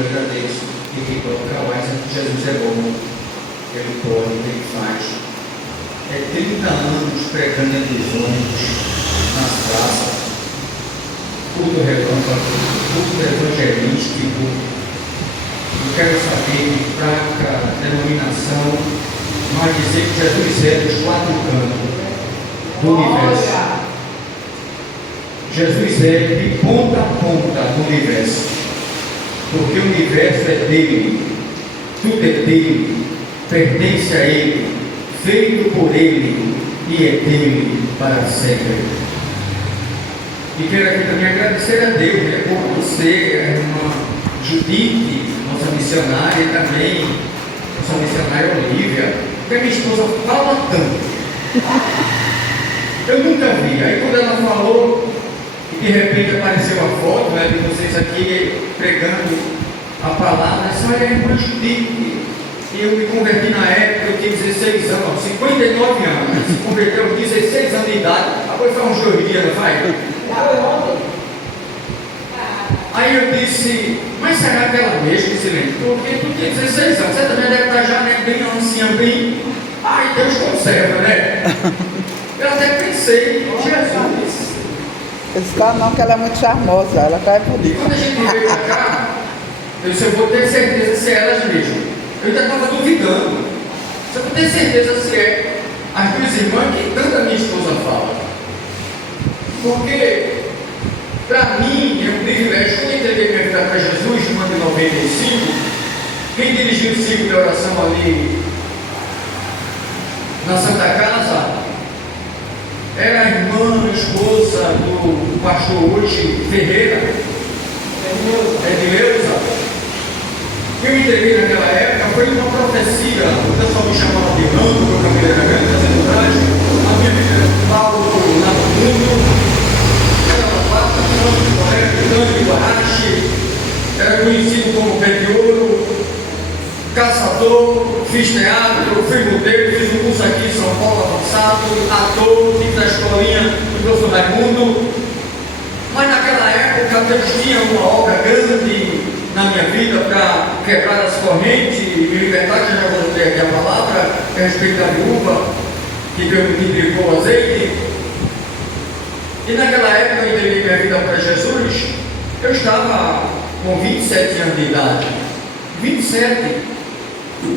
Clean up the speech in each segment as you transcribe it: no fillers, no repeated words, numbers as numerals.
eu agradeço e que toca mais é que Jesus é bom, Ele pode, Ele faz. É 30 anos pregando entre os ônibus, nas praças, culto relâmpago, culto evangelístico. Eu quero saber de prática, denominação, mas dizer que Jesus é dos 4 cantos do universo. Jesus é de ponta a ponta do universo, porque o universo é dele, tudo é dele, pertence a ele, feito por ele e é dele para sempre. E quero aqui também agradecer a Deus, né, por você, a irmã Judite, nossa missionária, e também nossa missionária Olívia, porque a minha esposa fala tanto. Eu nunca vi. Aí quando ela falou, e de repente apareceu a foto, né, de vocês aqui pregando a palavra, essa é a irmã Judite. E eu me converti na época, eu tinha 16 anos, 59 anos, se converteu aos 16 anos de idade, depois foi uns 2 dias, não faz? Aí eu disse, mas será que ela mesmo se lembra? Porque tu tinha 16 anos, você também deve estar já, né, bem anciã, bem... Ai, Deus conserva, né? Eu até pensei, Jesus. Eu disse, não, que ela é muito charmosa, ela tá E bonita. quando a gente veio para cá, eu disse, eu vou ter certeza se é elas mesmo. Eu ainda estava duvidando. Se eu vou ter certeza se é as 2 irmãs que tanto a minha esposa fala. Porque, para mim, é um privilégio. Quando eu entreguei minha vida para Jesus, no ano de 95, quem dirigiu o ciclo de oração ali na Santa Casa era a irmã, a esposa do pastor hoje Ferreira, Edileuza. Eu me entreguei naquela época, foi uma profecia. O pessoal me chamava de Rando, meu cabelo era grande, fazendo traje. A minha vida era Paulo lá no mundo. Era uma plata, tanto de borrache. Era conhecido como pé de ouro, caçador, fiz teatro, fui modelo, fiz um curso aqui em São Paulo avançado, ator, fiz a escolinha do professor Raimundo. Mas naquela época Deus tinha uma obra grande na minha vida para quebrar as correntes e me libertar, que eu já vou ler aqui a palavra, a respeito da viúva que multiplicou o azeite. E naquela época eu entreguei minha vida para Jesus, eu estava com 27 anos de idade. 27.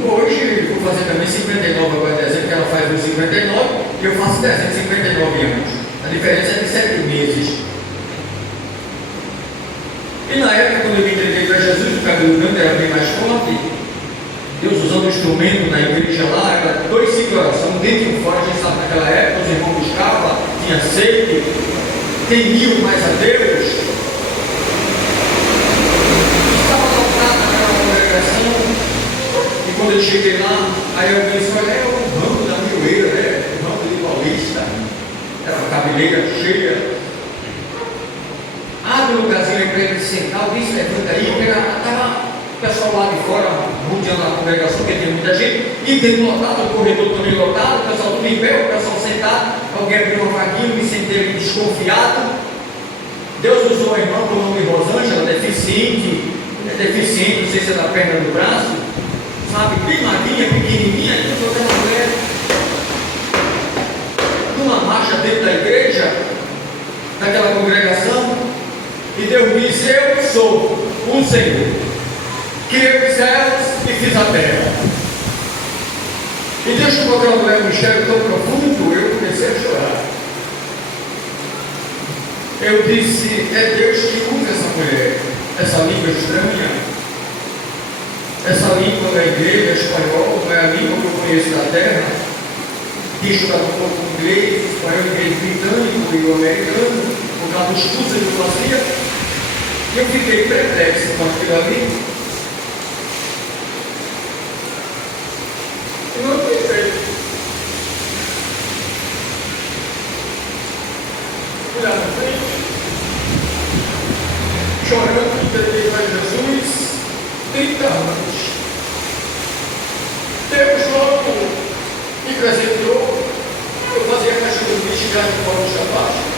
Hoje vou fazer também 59 agora em dezembro, que ela faz os 59 e eu faço dezembro 59 anos. A diferença é de 7 meses. E na época, quando eu me entreguei para Jesus, o cabelo branco era bem mais forte. Deus usando o instrumento na igreja lá, era 2 ciclos de oração, dentro e fora. A gente sabe naquela época, os irmãos buscavam, tinha sede, temiam mais a Deus. Estava lotado naquela congregação. E quando eu cheguei lá, aí eu disse, olha, é o ramo da Mioeira, né? O ramo de Paulista. Era uma cabeleira cheia. Abre um lugarzinho aí para ele sentar, alguém se levanta aí, estava o pessoal lá de fora, rodeando a congregação, porque tem muita gente, e dentro lotado, o corredor também lotado, o pessoal tudo em pé, o pessoal sentado, alguém abriu uma vaguinha, me sentei desconfiado. Deus usou a irmã com o nome de Rosângela, deficiente, não sei se é da perna do braço, sabe, bem magrinha, pequenininha, e eu aquela mulher numa marcha dentro da igreja, daquela congregação. E Deus disse, eu sou o Senhor, criei os céus e fiz a terra. E Deus colocou aquela mulher um mistério tão profundo, eu comecei a chorar. Eu disse, é Deus que usa essa mulher, essa língua estranha, essa língua da igreja espanhol, não é a língua que eu conheço da terra, que estudava um pouco inglês, espanhol, inglês britânico e o americano, por causa dos cursos que eu fazia. Eu fiquei perplexo com aquilo ali. E não pensei. Olhar na frente, chorando, entreguei para Jesus 30 anos. Deus logo me presenteou. Eu fazia caixa do bicho já de Paulo Chapacho.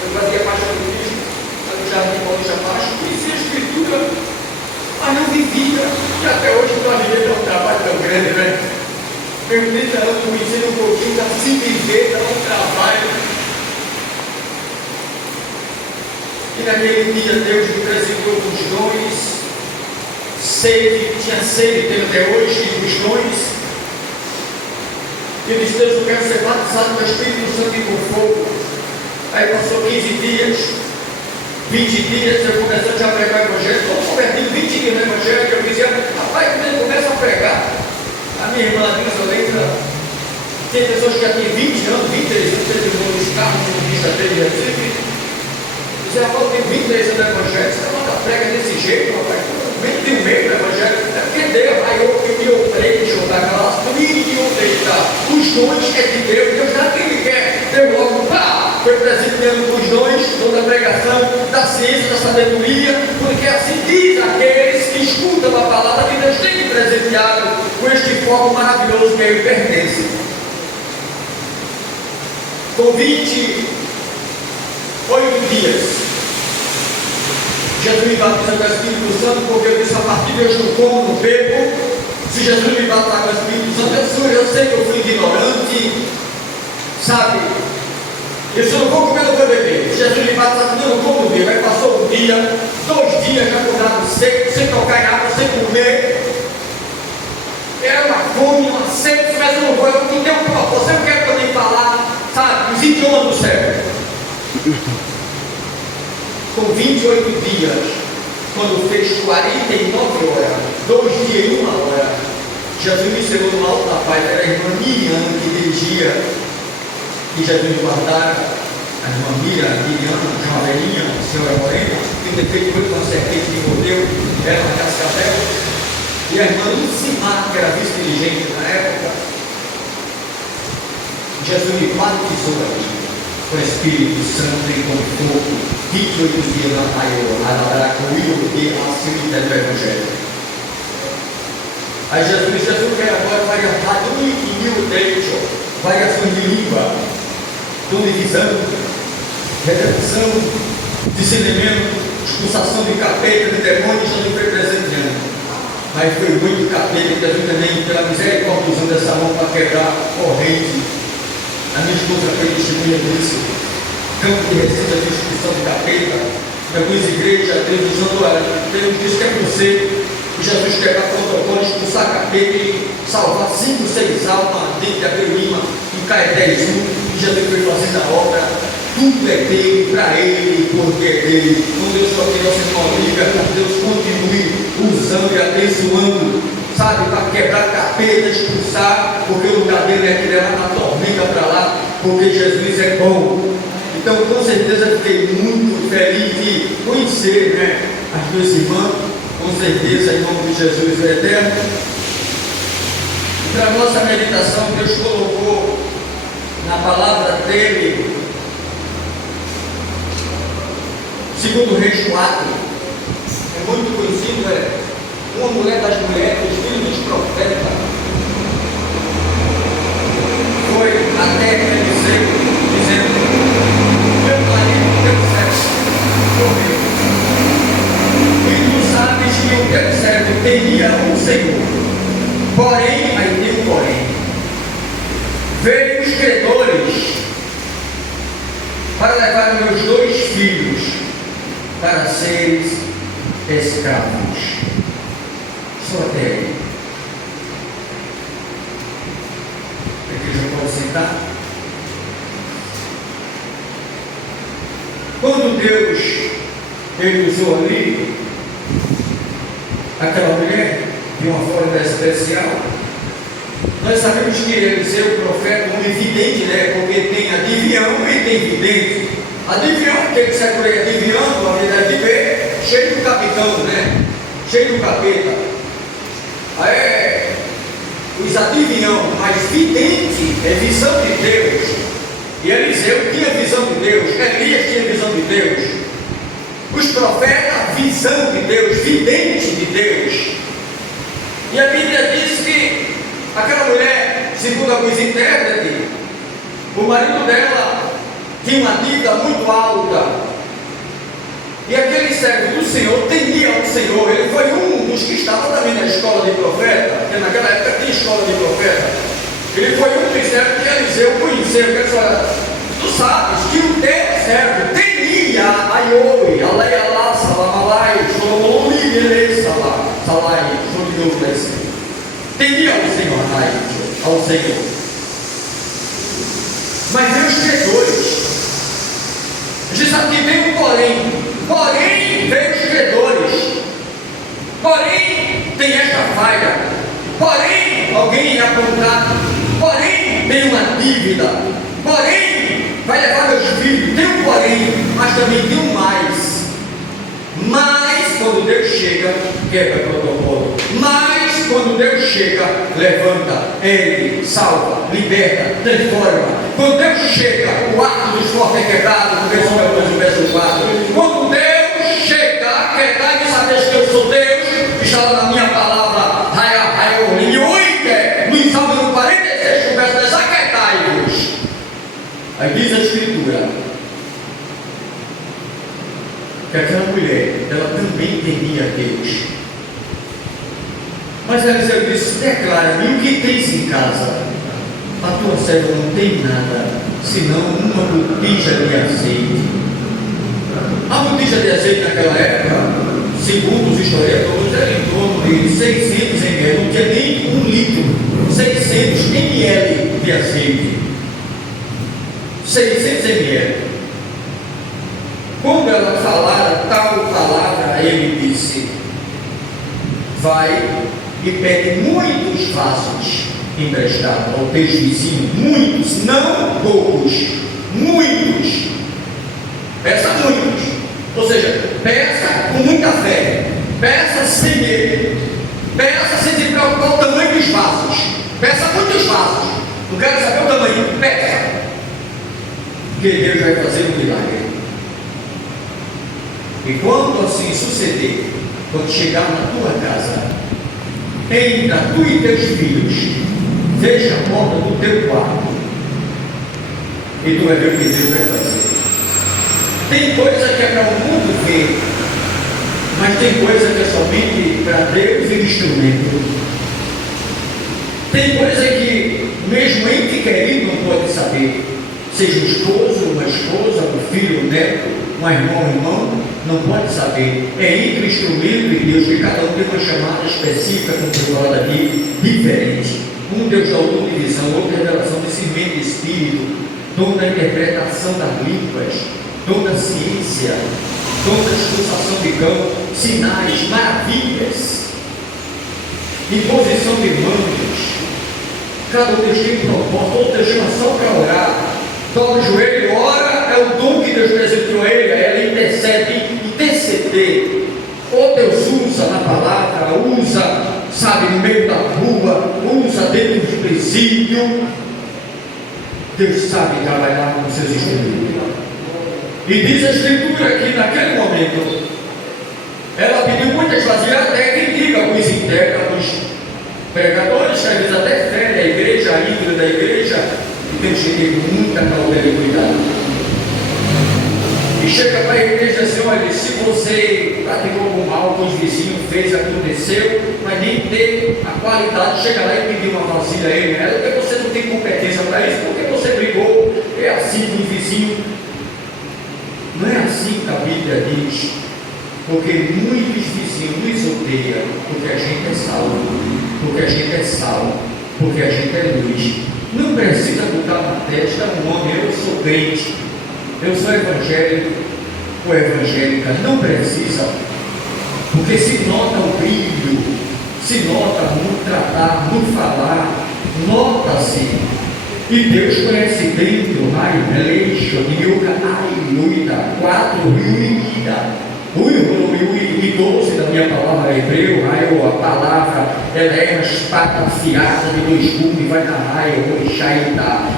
Eu fazia parte do Cristo, no Jardim Paulo Chapacho, Meu 30 anos conhecendo um pouquinho da se viver, dar um trabalho. E naquele dia Deus me presenteou com os dons, sede, tinha sede, tem até hoje, os dons. E eu disse, Deus, eu quero ser batizado com o Espírito Santo e com fogo. Aí passou 15 dias, 20 dias, eu comecei a pregar o Evangelho, estou convertido 20 dias no Evangelho, eu dizia, rapaz, quando ele começa a pregar, a minha irmã diz, eu lembro, tem pessoas que já têm 20 anos, 23 anos, teve um dos carros, no Vista 3 de Recife, dizia, rapaz, eu tenho 23 anos no Evangelho, você não prega desse jeito, rapaz, nem tem um meio do Evangelho, é porque Deus, aí eu prejo daquelas prioridades, os dons é de Deus, Deus dá quem Ele quer, Deus logo, pá, foi presenteando os dons, toda a pregação, da ciência, da sabedoria, porque assim diz aqueles que escutam a palavra que Deus tem presenteado com este foco maravilhoso que Ele pertence. Com 28 dias, Jesus me batizou com o Espírito Santo, porque eu disse, a partir de hoje não como, não bebo. Se Jesus me batizar com o Espírito Santo, eu sei que eu fui ignorante, sabe? Eu só não vou comer, não vou beber. Se Jesus me batizar, eu não como, não bebo. Aí passou um dia, 2 dias, já acordado seco, sem tocar em água, sem comer. Era uma fome, uma sede, mas eu não vou, eu não tenho um propósito, eu não quero poder falar, sabe, os idiomas do céu. Com 28 dias, quando fez 49 horas, 2 dias e 1 hora, Jesus me chegou no alto da paz, era a irmã Miriam que dirigia, e Jesus me guardara, a irmã Miriam, uma velhinha, a senhora Morena, que tem feito muito com a serpente que mordeu, era uma cascavel, e a irmã Lucimar, que era vice-dirigente na época. Jesus me batizou ali, com o Espírito Santo e com fogo, 28 dias na Taiola, com o Iodê, a cimita do Evangelho. Aí Jesus disse, eu quero agora variar do Iodê, variações de língua, dom de visão, revelação, discernimento, expulsação de capeta, de demônios, Jesus foi presenteando. Mas foi muito capeta, que Jesus também, pela misericórdia, usando essa mão para quebrar corrente. A minha esposa foi testemunha disso. Campo de Recife, de expulsão de capeta. Em algumas igrejas, Deus dizendo, olha, Deus diz que é você. Jesus quebrar protocolo, expulsar capeta e salvar 5, 6 almas dentro daquele lima, e cai 10 e Jesus foi fazendo a obra. Tudo é dele, para ele, porque é dele. Não Deus só que nossa irmã liga, que Deus continue usando e abençoando, sabe, para quebrar capeta, expulsar, porque o lugar dele é que levar na tormenta para lá, porque Jesus é bom. Então, com certeza, fiquei muito feliz de conhecer, né, as duas irmãs, com certeza, em nome de Jesus o Eterno. Para a nossa meditação, Deus colocou na palavra dele, segundo Reis 4, é muito conhecido, é uma mulher das mulheres, os filhos dos profetas, foi até Eliseu, dizendo, meu marido deu certo, morreu. E tu sabes que o teu servo teria um Senhor, porém, aí tem um porém, veio os credores para levar meus 2 filhos para seres escravos. Só até aí. A igreja pode sentar. Quando Deus ele usou ali aquela mulher de uma forma especial, nós sabemos que Eliseu, o profeta, um evidente, né? Porque tem adivinhão e tem vidente. Adivinhão, que ele sai por aí adivinhando, a verdade de ver, cheio do capitão, né? Cheio do capeta. Aí, os adivinhão, mas vidente é visão de Deus. E Eliseu tinha visão de Deus, Elias tinha visão de Deus. Os profetas, visão de Deus, vidente de Deus. E a Bíblia diz que aquela mulher, segundo alguns intérpretes, o marido dela tinha uma dívida muito alta, e aquele servo do Senhor temia ao Senhor. Ele foi um dos que estava também na escola de profeta, porque naquela época tinha escola de profeta. Eliseu conheceu, que tu sabes que o teu servo temia a Ioe, a Leia lá, Salamalai, Solomon, Miguel, Salai, Solidoulas. Temia ao Senhor, ao Senhor. Mas veio os credores. A gente sabe que veio um porém veio os credores. Porém, tem esta falha. Porém, alguém ia apontar. Porém, tem uma dívida. Porém, vai levar meus filhos. Tem um porém, mas também tem um mais. Mas, quando Deus chega, quebra protocolo. Mas, quando Deus chega, levanta, Ele salva, liberta, transforma. Quando Deus chega, o arco dos fortes é quebrado. Verso 2, verso 4. Quando Deus chega, quebrar de saber que eu sou Deus, está lá na minha palavra, no Salmo 46, verso 10, aquietai-vos. Aí diz a Escritura que aquela mulher, ela também temia a Deus. Mas Eliseu disse: declara-me o que tens em casa. A tua serva não tem nada, senão uma botija de azeite. A botija de azeite naquela época, segundo os historiadores, era em torno de 600 ml, não tinha nem 1 litro, 600 ml de azeite. 600 ml. Quando ela falara tal palavra, ele disse: vai e pede muitos vasos emprestados ao teu vizinho, muitos, não poucos, muitos. Peça muitos, ou seja, peça com muita fé, peça sem medo, peça sem se preocupar o tamanho dos vasos, peça muitos vasos. Não quero saber o tamanho, peça, porque Deus vai fazer um milagre. E quando assim suceder, quando chegar na tua casa, entra tu e teus filhos, fecha a porta do teu quarto, e tu vai ver o que Deus vai fazer. Tem coisa que é para o mundo ver, mas tem coisa que é somente para Deus e o instrumento. Tem coisa que mesmo ente querido não pode saber, seja um esposo, uma esposa, um filho, um neto, um irmão, não pode saber. É entre o instrumento e Deus, que cada um tem uma chamada específica, como foi falado aqui, diferente. Um Deus dá o dom de visão, outro revelação de discernimento de espírito, dom da interpretação das línguas, dom da ciência, dom da expulsação de campo, sinais, maravilhas, imposição de mãos. Cada um Deus tem propósito, outro Deus chama só para orar. Dobra o joelho, ora, é o dom que Deus presenteou a ele, ela intercede, interceder. Ou Deus usa na palavra, usa, sabe, no meio da rua, usa dentro de presídio. Deus sabe trabalhar com seus instrumentos. E diz a Escritura que naquele momento ela pediu muito esvaziar, até quem diga, os intérpretes, pregadores, que às vezes até ferem a igreja, a índole da igreja, e temos que ter muita cautela e cuidado. E chega para a igreja assim: olha, se você praticou algum mal com os vizinhos, fez, aconteceu, mas nem teve a qualidade, chega lá e pedir uma vasilha a ele, porque você não tem competência para isso, porque você brigou, é assim com os vizinhos. Não é assim que a Bíblia diz, porque muitos vizinhos nos odeiam, porque a gente é salvo, porque a gente é sal, porque a gente é luz. Não precisa botar na testa um nome: eu sou crente, eu sou evangélico ou evangélica. Não precisa, porque se nota o brilho, se nota no tratar, no falar, nota-se. E Deus conhece dentro, Leixo, Niuca, Luida, 4, Ruida, e 12 da minha palavra hebreu, a palavra, ela é uma espada afiada de 2 gumes, vai na raia,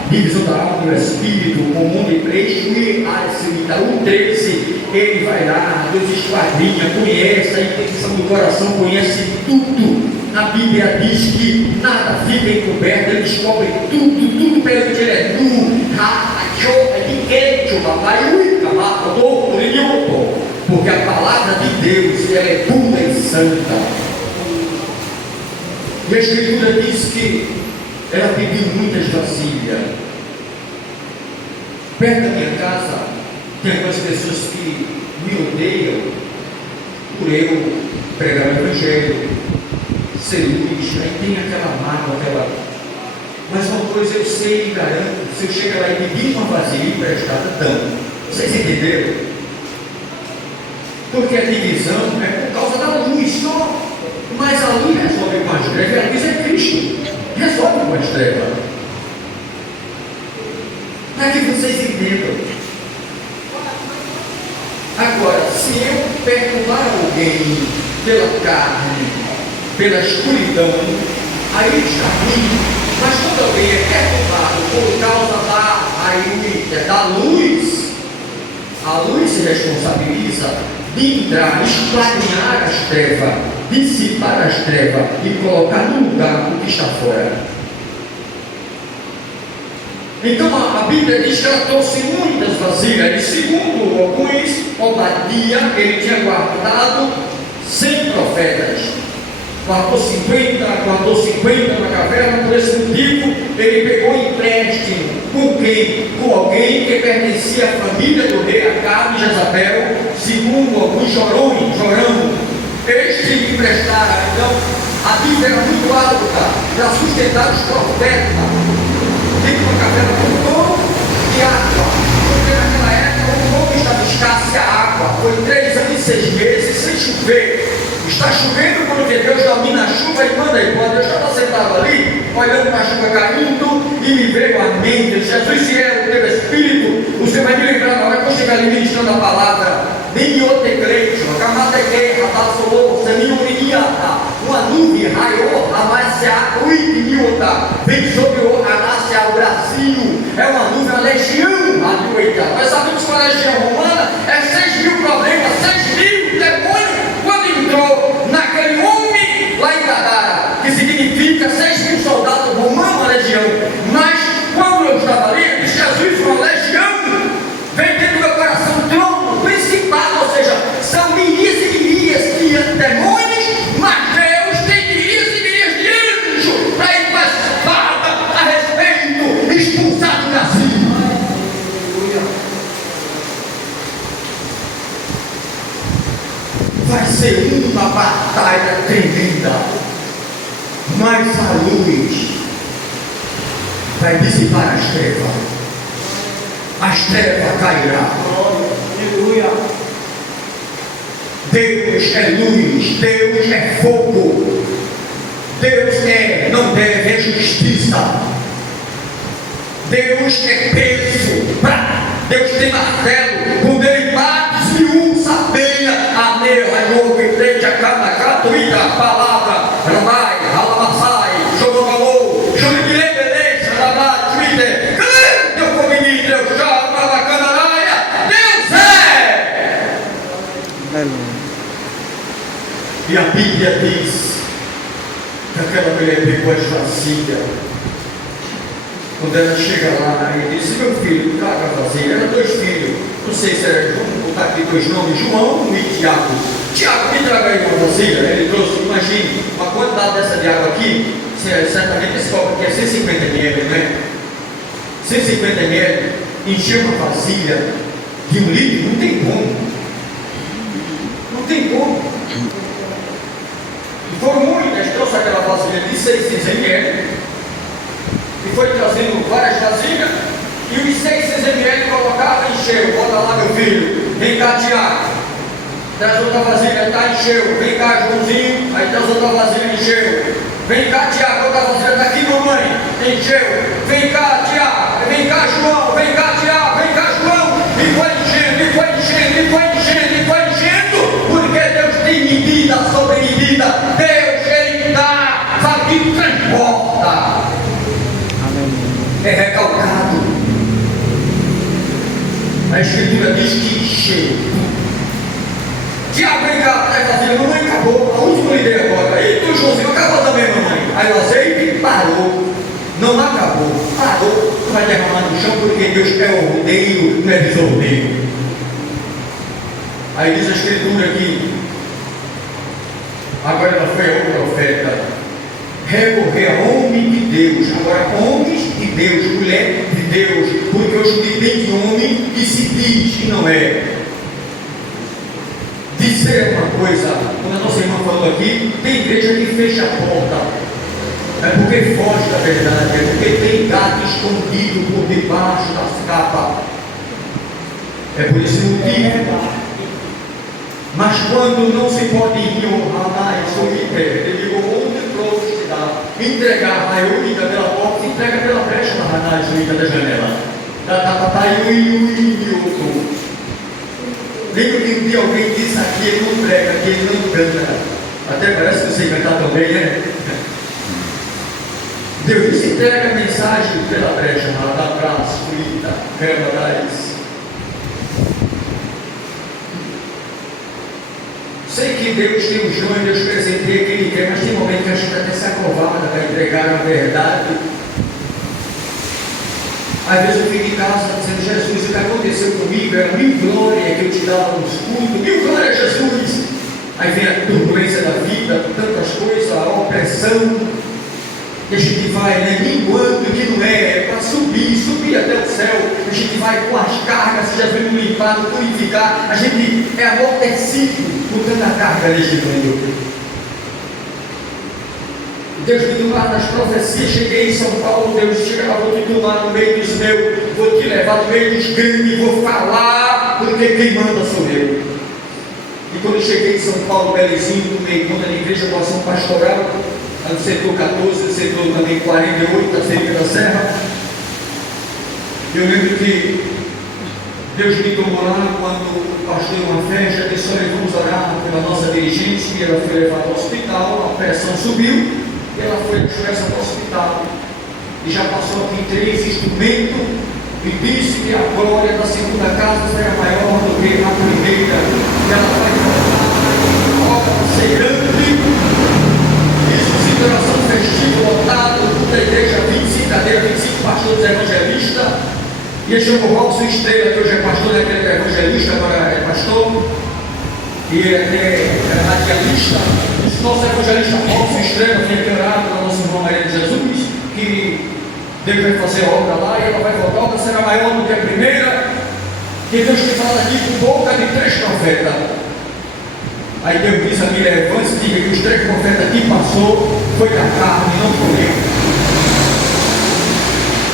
divisão da alma e do espírito, comum de preço, o 13, ele vai lá, Deus esquadrinha, conhece a intenção do coração, conhece tudo. A Bíblia diz que nada fica encoberto, ele descobre tudo perante ele é nu, porque a palavra de Deus, ela é pura e santa. E a Escritura diz que ela pediu muitas vasilhas, Perto da minha casa, tem algumas pessoas que me odeiam por eu pregar o Evangelho, ser luz, aí tem aquela mágoa, Mas uma coisa eu sei e garanto, se eu chegar lá e pedir uma vasilha emprestada, dão. Vocês entenderam? Porque a divisão é por causa da luz só. Mas a luz resolve com as trevas, a luz é Cristo. Resolve com as trevas. Para que vocês entendam. Agora, se eu perturbar alguém pela carne, pela escuridão, aí está ruim. Mas quando alguém é perturbado por causa da luz, a luz se responsabiliza de entrar, esquadrinhar as trevas, dissipar as trevas e colocar no lugar o que está fora. Então a Bíblia diz que ela trouxe muitas vasilhas, e segundo alguns, Obadia, ele tinha guardado 100 profetas. Guardou 50 na caverna. Por esse motivo ele pegou empréstimo. Com quem? Com alguém que pertencia à família do rei Acabe e Jezabel, segundo alguns Jorão. Este emprestaram. Então a Bíblia era muito alta para sustentar os profetas dentro de uma caverna com pão e água, porque naquela época o povo estava escasso a água. Foi 3 anos e 6 meses sem chover. Está chovendo porque Deus domina a chuva e manda ir embora. Eu estava sentado ali, olhando para a chuva caindo, e me veio à mente: Jesus, se é o teu Espírito, você vai me lembrar na hora que eu estiver ali ministrando a palavra. Nem outro crente, camada guerra, passou, uma nuvem raiou, a marcia, vem sobre o Anácia, o Brasil. É uma nuvem, uma legião, a nós sabemos que a legião romana é 6.000 problemas, 6.000 demônios. Quando entrou naquele homem lá em Gadara, que significa 6.000 soldados romanos, uma legião. Mas quando eu estava ali, Jesus, uma legião, vem dentro do meu coração, trono principal, ou seja, são milhares e milhares de demônios, mas Deus tem milhares e milhares de anjos para ir com a espada a respeito, expulsar do Brasil. Vai ser uma batalha tremenda, mas a luz vai dissipar as trevas cairá. Deus é luz, Deus é fogo, Deus não deve, é justiça, Deus é peso, Deus tem martelo, quando ele bate, se sabeia, a novo igreja, gratuita, palavra, ramai, alamassai, xorobalou, xoribile, beleza, ramai, twitter, Deus comini, Deus chama, bacanaraia, Deus é! E a Bíblia diz que aquela mulher pegou as vasilhas. Quando ela chega lá, ele disse: meu filho, traga a vasilha. Eram 2 filhos, não sei se era, vamos botar aqui 2 nomes, João e Tiago. Tiago, me traga aí uma vasilha. Ele trouxe, imagine, uma quantidade dessa de água aqui, certamente esse copo aqui é 150 ml, não é? 150 ml, encher uma vasilha de 1 litro, não tem como. Não tem como. E foram muitas, trouxe aquela vasilha de 600 ml. E foi trazendo várias vasilhas, e os 600 ml colocava e encheu. Bota lá, meu filho, vem cá, Tiago, traz outra vasilha, tá, encheu. Vem cá, Joãozinho, aí traz outra vasilha, encheu. Vem cá, Tiago, outra vasilha, tá aqui, mamãe, encheu. Vem cá, Tiago, vem cá, João, vem cá, Tiago, vem cá, João. E foi enchendo, e foi enchendo, e foi enchendo, e foi enchendo, porque Deus tem medida sobre medida. Deus, Ele dá, sabe, que transporta. É recalcado. A Escritura diz que encheu. Tiago, vem cá, vai fazer, mamãe, acabou. A última ideia agora. E tu, Joãozinho, acabou também, mamãe. Aí o azeite parou. Não acabou, parou. Tu vai derramar no chão porque Deus é o rodeio, não é desordeio. Aí diz a Escritura que agora ela foi ao profeta recorrer a homem de Deus, agora homens de Deus, mulher de Deus, porque hoje em dia tem homem que se diz e não é. Dizer uma coisa, quando a nossa irmã falou aqui, tem igreja que fecha a porta. É porque foge da verdade, é porque tem gato escondido por debaixo das capas. É por esse motivo. Mas quando não se pode ir honrar, eu sou de pé. Ele digo, onde trouxe dá. Entregar a única pela porta, entrega pela brecha da ranagem única da janela. Lembro que um dia alguém disse aqui, ele não prega, que ele não canta. Até parece que você cantar também, né? Deus disse, entrega a mensagem pela brecha, da praça, fluida, remadais. Sei que Deus tem o sonho, Deus presenteia quem Ele quer, mas tem momento que a gente até se acovarda para entregar a verdade. Às vezes eu fico em casa dizendo, Jesus, o que aconteceu comigo era 1000 glórias que eu te dava nos cultos, 1000 glórias, Jesus. Aí vem a turbulência da vida, tantas coisas, a opressão, e a gente vai, né, minguando que não é para subir até o céu. A gente vai com as cargas, já vem limpar, purificar, a gente é amortecido com tanta carga neste mundo. Deus me tomar nas profecias, cheguei em São Paulo, Deus chega, vou te tomar no meio dos meus, vou te levar no meio dos grandes, vou falar, porque quem manda sou eu. E quando eu cheguei em São Paulo, Belezinho, no meio da igreja de ação pastoral, no setor 14, no setor também 48, da Cerca da Serra, eu lembro que Deus me tomou lá quando o pastor em uma festa, disse, olha, vamos orar pela nossa dirigente, e ela foi levada ao hospital, a pressão subiu, e ela foi expressa para o hospital, e já passou aqui 3 instrumentos, e disse que a glória da segunda casa será maior do que a primeira, e ela vai voltar, a obra vai ser grande, isso, situação festiva, lotado, da igreja 25 cadeiras, 25 pastores evangelistas, e ele chamou o Robson Estrela, que hoje é pastor, né, que ele é evangelista, agora é pastor, e ele é radialista. Esse nosso evangelista Robson Estrela tem aqui orado para a nossa irmã Maria de Jesus, que Deus vai fazer a obra lá, e ela vai voltar, a obra será maior do que a primeira, que Deus te fala aqui com boca de 3 profetas. Aí Deus diz a mim, levante-se, diga que os 3 profetas que passou foi da carne, não foi eu.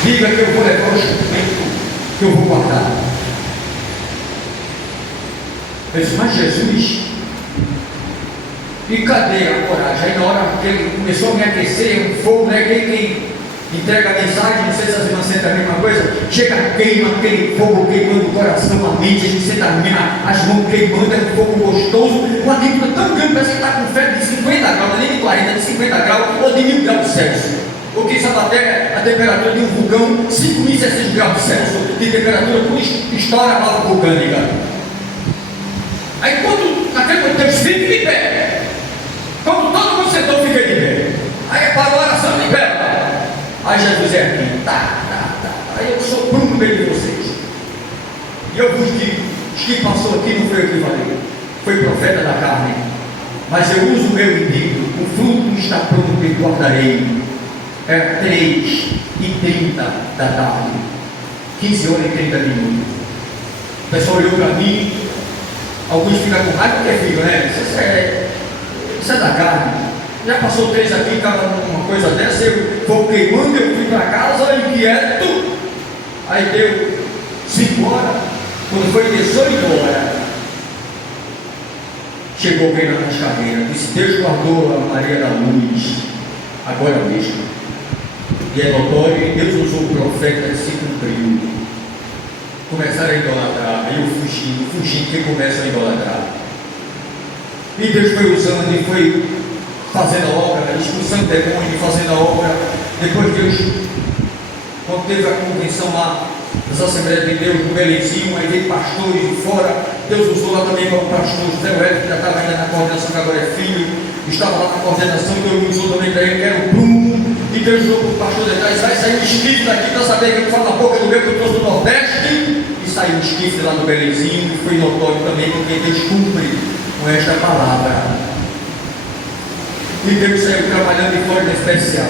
Diga que eu vou levar o instrumento, que eu vou guardar. Eu disse, mas Jesus, e cadê a coragem? Aí na hora que ele começou a me aquecer, um fogo, né? Quem entrega a mensagem, não sei se as irmãs sentem a mesma coisa, chega, queima aquele fogo queimando o coração, a mente, a gente senta as mãos queimando, é um fogo gostoso, uma língua tão grande, parece que está com febre de 50 graus, nem de 40, de 50 graus ou de 1000 graus Celsius. Porque sabe até a temperatura de um vulcão, 5.600 graus Celsius de temperatura, quando estoura a lava vulcânica. Aí quando, naquele momento, Deus fica de pé, quando todo mundo sentou, fica de pé. Aí parou a oração, libera. Aí Jesus é aqui, tá. Aí eu sou Bruno no meio de vocês. E eu vos digo, os que passou aqui não foi eu que falei, foi profeta da carne. Mas eu uso o meu indivíduo, o fruto está pronto e guardarei. É 3h30 da tarde, 15 horas e 30 minutos. O pessoal olhou para mim, alguns ficam com raiva porque é filho, né? Isso é da carne. Já passou 3 aqui, estava numa coisa dessa, eu vou queimando, eu fui para casa inquieto. Aí deu 5 horas, quando foi 18 horas, chegou alguém na cascadeira, disse, Deus guardou a Maria da Luz, agora mesmo. E é notório que Deus usou o profeta e se cumpriu. Começaram a idolatrar, aí eu fugi, que começa a idolatrar. E Deus foi usando e foi fazendo a obra, expulsando demônio, fazendo a obra. Depois Deus, quando teve a convenção lá das Assembleias de Deus, no Belezinho, aí veio pastores de fora, Deus usou lá também como pastor José Wellington, que já estava ainda na coordenação, que agora é filho, estava lá na coordenação, Deus usou também para ele, que era o Bruno, e Deus usou para o pastor de trás, vai sair um esquife daqui para saber que ele fala na boca do meu, que eu trouxe do Nordeste, e saiu um esquife lá no Belezinho, e foi notório também, porque Deus cumpre com esta palavra. E Deus saiu trabalhando de forma especial.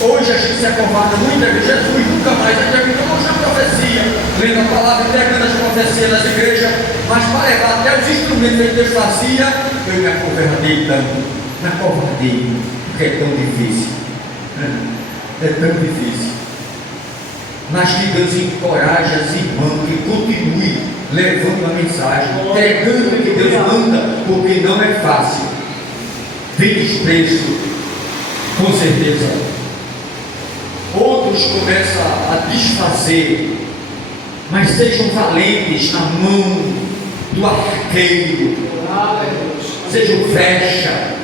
Hoje a gente se acovarda muito, é Jesus nunca mais acredita na profecia, lendo a palavra, entregando as profecias nas igrejas, mas para levar até os instrumentos que Deus fazia, eu me acovardei tanto, me acovardei, porque é tão difícil, é tão difícil. Mas que Deus encoraje as irmãs que continue levando a mensagem, entregando o que Deus manda, porque não é fácil. Vem desprezo, com certeza. Outros começam a desfazer, mas sejam valentes na mão do arqueiro, sejam flecha,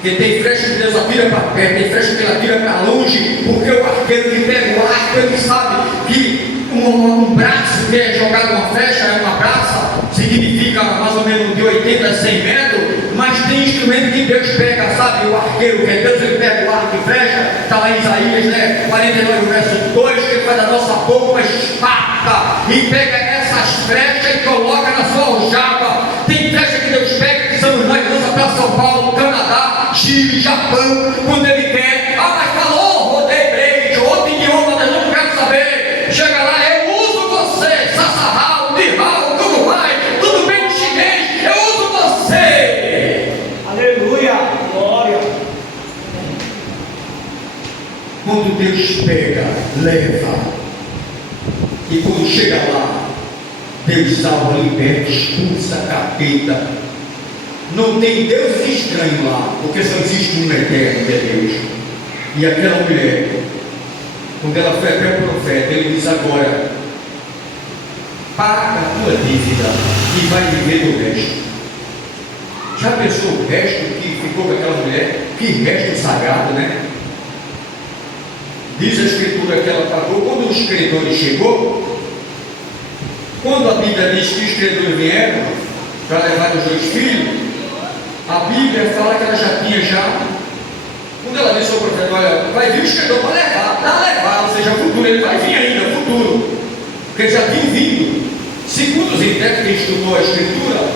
porque tem flecha que Deus atira para perto, tem flecha que ele atira para longe, porque o arqueiro que pega o arco, ele sabe que um braço que é jogado uma flecha, é uma braça, significa mais ou menos de 80 a 100 metros, mas tem instrumento que Deus pega, sabe? O arqueiro, que é Deus, ele pega o arco e flecha, está lá em Isaías, né? 49, verso 2, que ele faz da nossa boca uma espada e pega essas flechas e coloca na sua aljava. Tem flecha que Deus pega, que São Nós lança para São Paulo, Canadá, Chile, Japão, quando ele quer. Mas falou, rodei brejo, outro idioma, mas eu não quero saber. Chega lá, eu uso você, Sassarral, Tihal, tudo mais, tudo bem de chinês, eu uso você. Aleluia, glória. Quando Deus pega, leva, e quando chega lá, Deus salva, liberta, expulsa, capeta. Não tem Deus estranho lá, porque só existe um eterno, que é Deus. E aquela mulher, quando ela foi até o profeta, ele diz agora: paga a tua dívida e vai viver do resto. Já pensou o resto que ficou com aquela mulher? Que resto sagrado, né? Diz a Escritura que ela pagou. Quando os credores chegou, quando a Bíblia diz que os credores vieram para levar os dois filhos, a Bíblia fala que ela já tinha quando ela disse ao profeta: olha, vai vir os credores para levar, ou seja, futuro, ele vai vir ainda, futuro, porque ele já tinha vindo. Segundo os intérpretes que estudou a Escritura,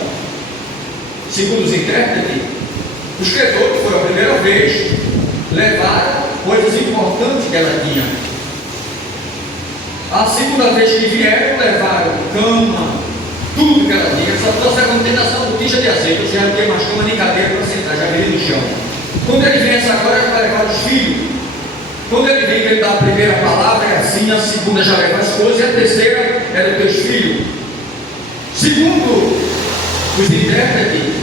segundo os intérpretes, os credores foram a primeira vez, levaram coisas importantes que ela tinha. A segunda vez que vieram, levaram cama, tudo que ela tinha. Só trouxe a condenação botija de azeite, ou seja, não tinha mais cama nem cadeira para sentar, já veio no chão. Quando ele vem essa agora, ele vai levar os filhos. Quando ele vem, ele dá a primeira palavra, é assim, a segunda já leva as coisas, e a terceira era os teus filhos. Segundo os intérpretes,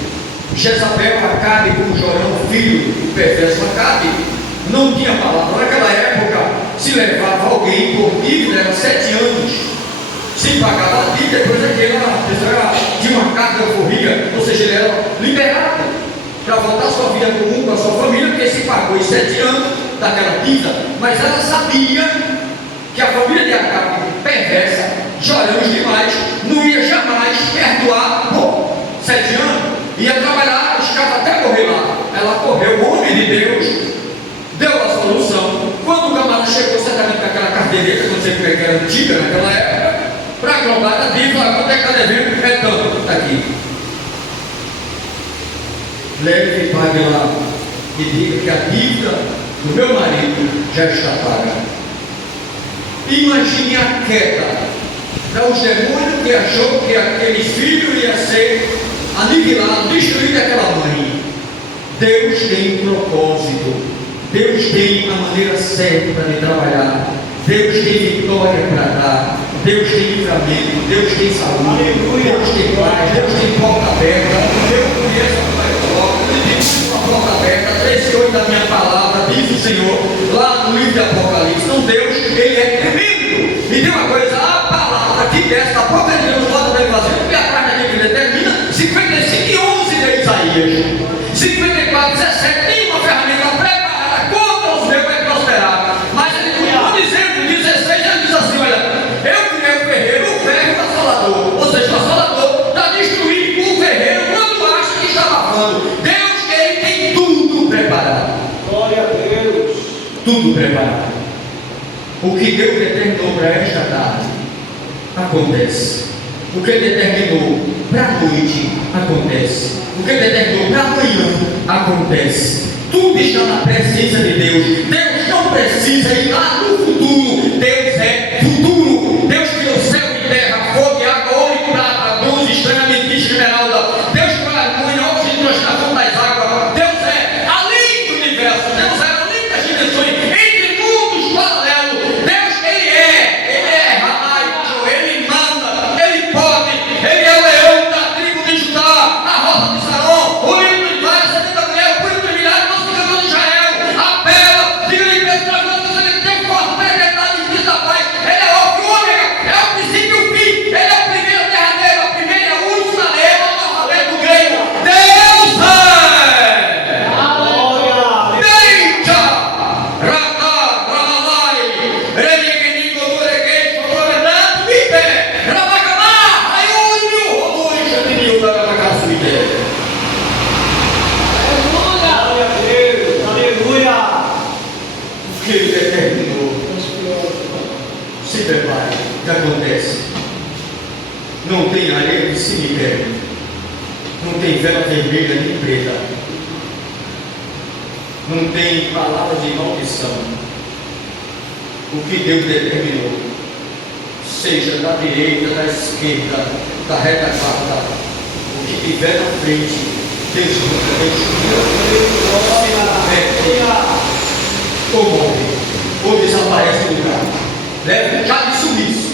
Jezabel, Acabe, com Jorão, filho do perverso Acabe, não tinha palavra. Naquela época, se levava alguém por dívida, era 7 anos. Se pagava a dívida, depois a pessoa tinha uma carga de alforria, ou seja, ele era liberado para voltar à sua vida comum com a sua família, porque se pagou em 7 anos daquela dívida. Mas ela sabia que a família de Acabe, perversa, choramos demais, não ia jamais perdoar por 7 anos, ia trabalhar, escava até morrer lá. Ela correu, o homem de Deus deu a solução. Quando o camarada chegou certamente com aquela carteireta, quando você vê que era antiga naquela época, para a globada da dívida, quanto é que está devendo? É tanto, está aqui. Leve e pague lá e diga que a dívida do meu marido já está paga. Imagine a queda para os demônios que achou que aquele filho ia ser aniquilado, destruído aquela mãe. Deus tem um propósito, Deus tem a maneira certa de trabalhar, Deus tem vitória para dar, Deus tem livramento, Deus tem saúde, Deus tem paz, Deus tem porta aberta. Eu conheço a Pai Coloca, eu tenho uma porta aberta, 13:8 da minha palavra, diz o Senhor, lá no livro de Apocalipse. Então Deus, Ele é tremendo. Me diga uma coisa, a palavra que desce da boca de Deus, volta para ele fazer, porque a parte daqui que determina, 55:11 de Isaías, 54:17, tem uma ferramenta preparada contra os meus vai prosperar. Mas ele continua dizendo, 16, ele diz assim: olha, eu criei o ferreiro, o ferro está assolador, ou seja, o assolador está destruindo o ferreiro quando acha que está lavando. Deus, Ele tem tudo preparado. Glória a Deus. Tudo preparado. O que Deus determinou para esta tarde acontece. O que Ele determinou para a noite acontece. O que Ele determinou para amanhã acontece. Tudo está na presença de Deus. Deus não precisa ir lá no futuro. Deus é futuro. Deus criou céu e terra, fogo e água, ouro e prata, bronze, estranha, ametista, esmeralda. Deus criou harmonia, oxigênio, transformação das águas. Deus é além do universo. Deus é além das dimensões, entre mundos paralelos. Deus, Ele é Ramaito, Ele manda, Ele pode, Ele é o leão da tribo de Judá, a rosa de Sarão, o livro de várias, 70 mulheres, o público de milhares, nosso cantor de Israel, a bela, diga-lhe que ele tem força para a eternidade de Cristo da paz. Ele é o Alfa e o Ômega, é o princípio e o fim, Ele é o primeiro, o derradeiro, a primeira e a última, leva o alfabeto do grego. Deus é! Deita! Rata, Ramalai, Renegenigo, Dureguejo, Governante, Vipe, Rabacamá, Ayúnio, Rodui, Xatinho, Rabacasuite. Glória a Deus. Aleluia. Que Ele determinou. Se prepare, o que acontece? Não tem areia de cemitério, não tem vela vermelha nem preta, não tem palavras de maldição. O que Deus determinou, seja da direita, da esquerda, da retaguarda, o que tiver na frente, Deus nunca deixa ou morre, ou desaparece do lugar. Leve já de sumiço.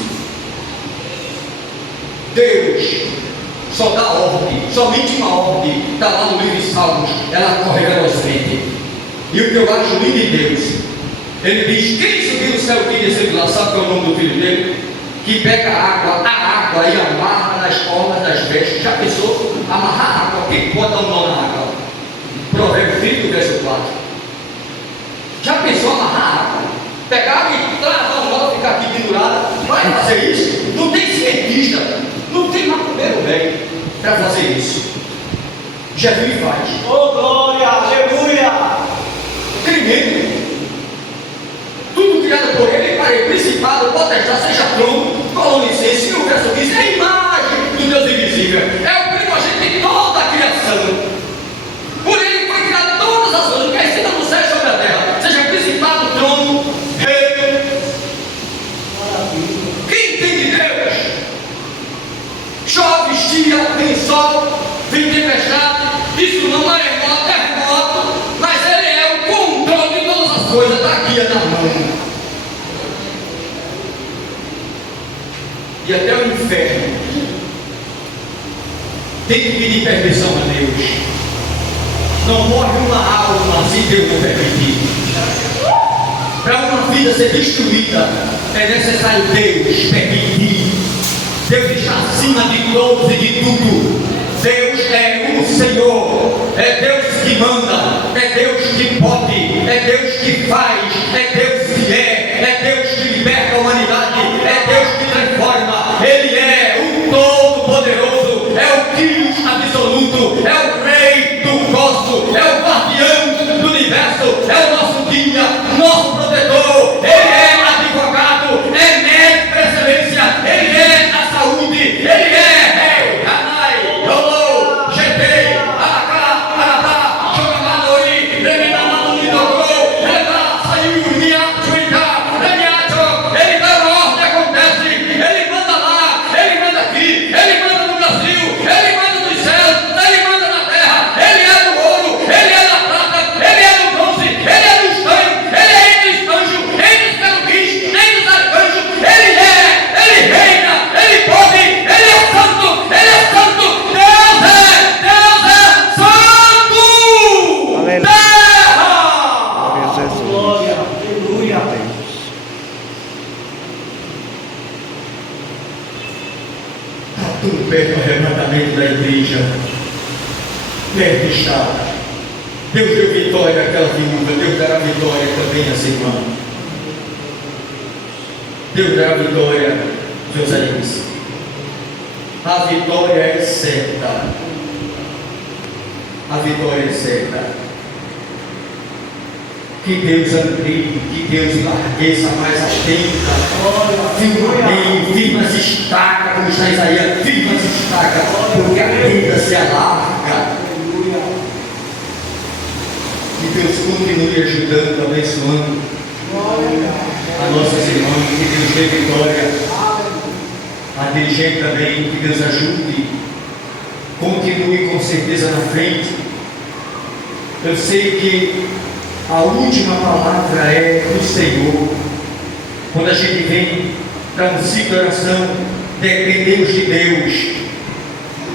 Deus só dá ordem, somente uma ordem. Está lá no livro de Salmos, ela corre velozmente. E o que eu acho lindo em Deus, Ele diz: quem subiu do céu e desceu lá, sabe qual é o nome do filho dele? Que pega a água e amarra nas palmas das vestes. Já pensou? Amarrar a água, quem pode dar um nó na água? Provérbio 30, verso 4. Já pensou amarrar a água? Pegar e travar um nó, ficar aqui pendurada? Vai fazer isso? Não tem cientista, não tem macumbeiro velho para fazer isso. Jesus faz. Oh, glória. Aleluia. Tremendo. Tudo criado por Ele, para Ele, principado, potestade, seja trono, colonicense, e o verso diz: é a imagem do Deus invisível, é o primogênito de toda a criação. Por Ele foi criado todas as coisas, que é cima no céu e sobre a terra, seja principado, trono, reino. Quem entende Deus? Chove, estia, vem sol, vem tempestade, isso não é terremoto, mas Ele é o controle de todas as coisas, está aqui na mão. E até o inferno tem que pedir permissão a Deus. Não morre uma alma se Deus não permitir. Para uma vida ser destruída, é necessário Deus permitir. Deus está acima de todos e de tudo. Deus é o Senhor, é Deus que manda, é Deus que pode, é Deus que faz, é Deus que é Deus que liberta a humanidade, é Deus que transforma. Ele é o Todo-Poderoso, é o Deus absoluto, é o Rei do Cosmos, é o guardião do universo, é o nosso guia, nosso protetor. Ele é advogado, é médico por excelência, Ele é a saúde, Ele é Rei, Hanai, Rolou, GT, Aracá, Arabá, Jogamadori, Reminamano, Lidogou, Reba, Saiu, Niato, Reniato. Ele dá uma ordem, acontece, Ele manda lá, Ele manda aqui, Ele manda no Brasil, Ele manda nos céus, Ele manda na terra, Ele é no ouro, Ele é na prata, Ele é no bronze, Ele é no estanho, Ele é entre os anjos, entre os querubins, entre os arcanjos, Ele reina, Ele pode, Ele é santo, Ele é santo, Deus é santo! Aleluia. Terra! Glória a Jesus. Glória. Aleluia. Está tudo perto do arrebatamento da igreja. Perto está. Deus deu vitória àquela viúva, Deus dará vitória também a essa irmã. Deus dará vitória, Josias. A vitória é certa. A vitória é certa. Que Deus amplie, que Deus largueça mais atenta. Firma as estacas, como está Isaías, firma as estacas, porque a tenda se alarga. Deus continue ajudando, abençoando as nossas irmãs, que Deus dê vitória. A dirigente também, que Deus ajude. Continue com certeza na frente. Eu sei que a última palavra é do Senhor. Quando a gente vem para um ciclo de oração, dependemos de Deus.